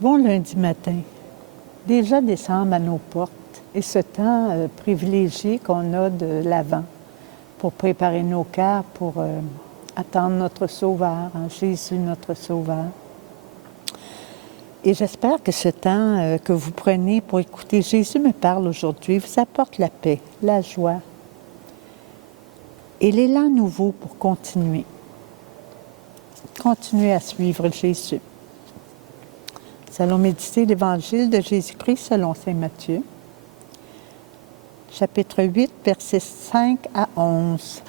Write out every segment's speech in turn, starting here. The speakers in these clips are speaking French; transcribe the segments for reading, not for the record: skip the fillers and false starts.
Bon lundi matin, déjà décembre à nos portes et ce temps privilégié qu'on a de l'Avent pour préparer nos cœurs, pour attendre notre Sauveur, Jésus notre Sauveur. Et j'espère que ce temps que vous prenez pour écouter Jésus me parle aujourd'hui vous apporte la paix, la joie et l'élan nouveau pour continuer à suivre Jésus. Nous allons méditer l'Évangile de Jésus-Christ selon saint Matthieu, chapitre 8, versets 5 à 11.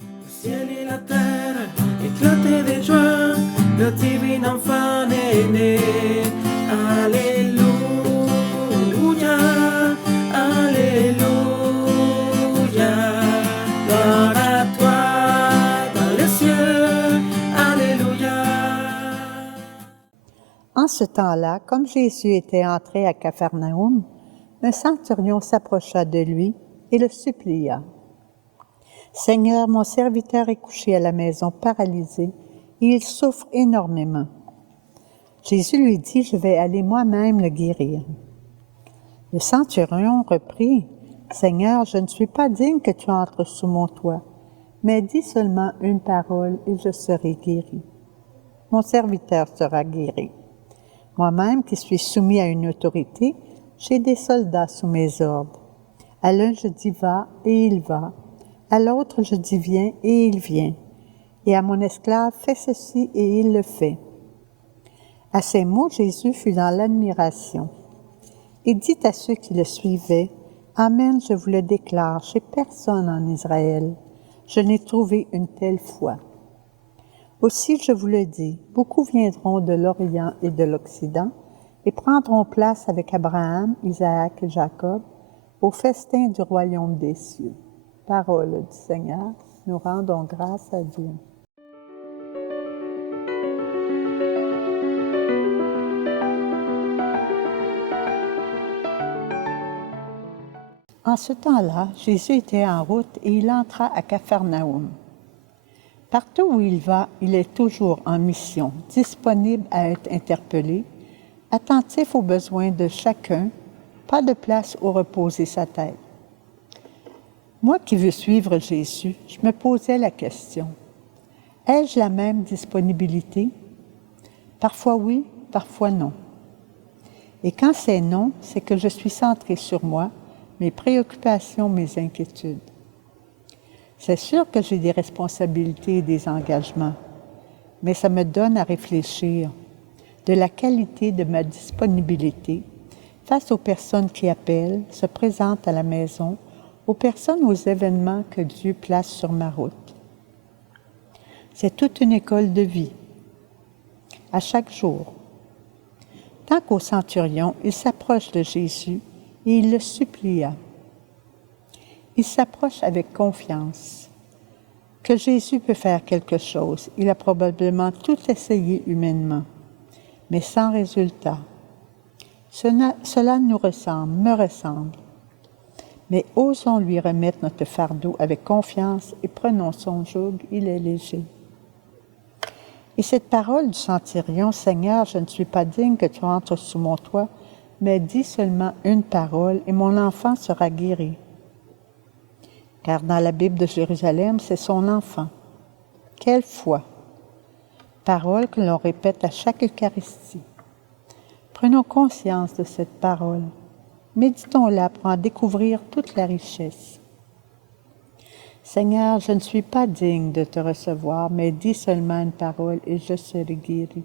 Le ciel et la terre éclataient de joie, le divin enfant est né. Alléluia, Alléluia, gloire à toi dans les cieux, Alléluia. En ce temps-là, comme Jésus était entré à Capharnaüm, un centurion s'approcha de lui et le supplia. « Seigneur, mon serviteur est couché à la maison paralysé et il souffre énormément. » Jésus lui dit, « Je vais aller moi-même le guérir. » Le centurion reprit, « Seigneur, je ne suis pas digne que tu entres sous mon toit, mais dis seulement une parole et je serai guéri. Mon serviteur sera guéri. Moi-même qui suis soumis à une autorité, j'ai des soldats sous mes ordres. À l'un je dis va et il va, à l'autre je dis viens et il vient, et à mon esclave fais ceci et il le fait. » À ces mots, Jésus fut dans l'admiration. Et dit à ceux qui le suivaient, « Amen, je vous le déclare, chez personne en Israël, je n'ai trouvé une telle foi. Aussi, je vous le dis, beaucoup viendront de l'Orient et de l'Occident et prendront place avec Abraham, Isaac et Jacob au festin du royaume des cieux. » Parole du Seigneur, nous rendons grâce à Dieu. En ce temps-là, Jésus était en route et il entra à Capharnaüm. Partout où il va, il est toujours en mission, disponible à être interpellé, attentif aux besoins de chacun, pas de place où reposer sa tête. Moi qui veux suivre Jésus, je me posais la question, ai-je la même disponibilité? Parfois oui, parfois non. Et quand c'est non, c'est que je suis centré sur moi, mes préoccupations, mes inquiétudes. C'est sûr que j'ai des responsabilités et des engagements, mais ça me donne à réfléchir de la qualité de ma disponibilité face aux personnes qui appellent, se présentent à la maison, aux personnes, aux événements que Dieu place sur ma route. C'est toute une école de vie, à chaque jour. Tant qu'au centurion, il s'approche de Jésus et il le supplia. Il s'approche avec confiance que Jésus peut faire quelque chose. Il a probablement tout essayé humainement, mais sans résultat. Cela nous ressemble, me ressemble. Mais osons lui remettre notre fardeau avec confiance et prenons son joug, il est léger. Et cette parole du centurion, « Seigneur, je ne suis pas digne que tu entres sous mon toit, mais dis seulement une parole et mon enfant sera guéri. » Car dans la Bible de Jérusalem, c'est son enfant. Quelle foi! Parole que l'on répète à chaque Eucharistie. Prenons conscience de cette parole. Méditons-la pour en découvrir toute la richesse. Seigneur, je ne suis pas digne de te recevoir, mais dis seulement une parole et je serai guéri.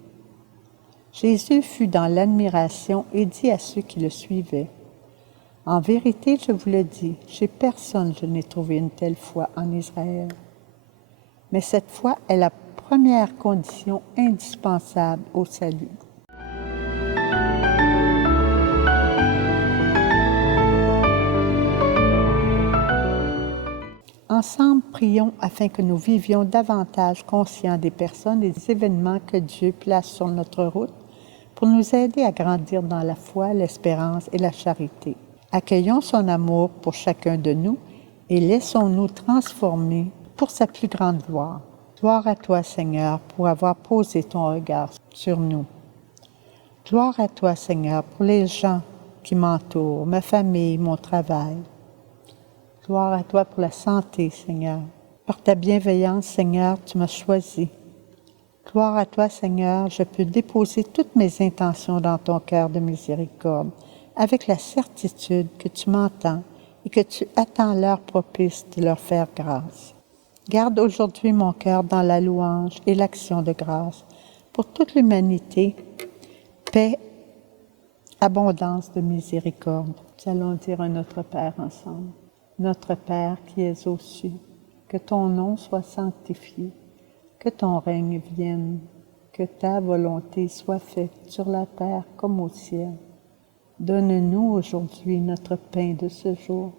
Jésus fut dans l'admiration et dit à ceux qui le suivaient, « En vérité, je vous le dis, chez personne je n'ai trouvé une telle foi en Israël. » Mais cette foi est la première condition indispensable au salut. Ensemble, prions afin que nous vivions davantage conscients des personnes et des événements que Dieu place sur notre route pour nous aider à grandir dans la foi, l'espérance et la charité. Accueillons son amour pour chacun de nous et laissons-nous transformer pour sa plus grande gloire. Gloire à toi, Seigneur, pour avoir posé ton regard sur nous. Gloire à toi, Seigneur, pour les gens qui m'entourent, ma famille, mon travail. Gloire à toi pour la santé, Seigneur. Par ta bienveillance, Seigneur, tu m'as choisi. Gloire à toi, Seigneur, je peux déposer toutes mes intentions dans ton cœur de miséricorde, avec la certitude que tu m'entends et que tu attends l'heure propice de leur faire grâce. Garde aujourd'hui mon cœur dans la louange et l'action de grâce pour toute l'humanité, paix, abondance de miséricorde. Nous allons dire à notre Père ensemble. Notre Père qui es aux cieux, que ton nom soit sanctifié, que ton règne vienne, que ta volonté soit faite sur la terre comme au ciel. Donne-nous aujourd'hui notre pain de ce jour.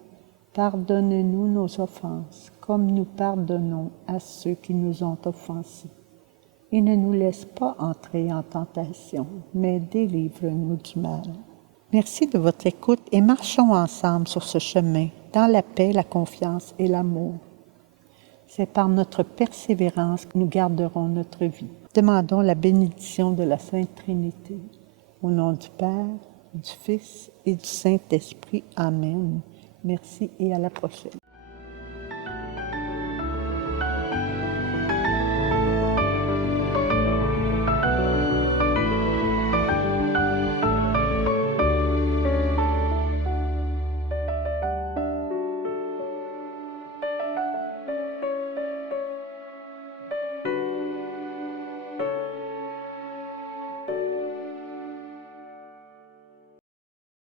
Pardonne-nous nos offenses, comme nous pardonnons à ceux qui nous ont offensés. Et ne nous laisse pas entrer en tentation, mais délivre-nous du mal. Merci de votre écoute et marchons ensemble sur ce chemin, dans la paix, la confiance et l'amour. C'est par notre persévérance que nous garderons notre vie. Demandons la bénédiction de la Sainte Trinité. Au nom du Père, du Fils et du Saint-Esprit. Amen. Merci et à la prochaine.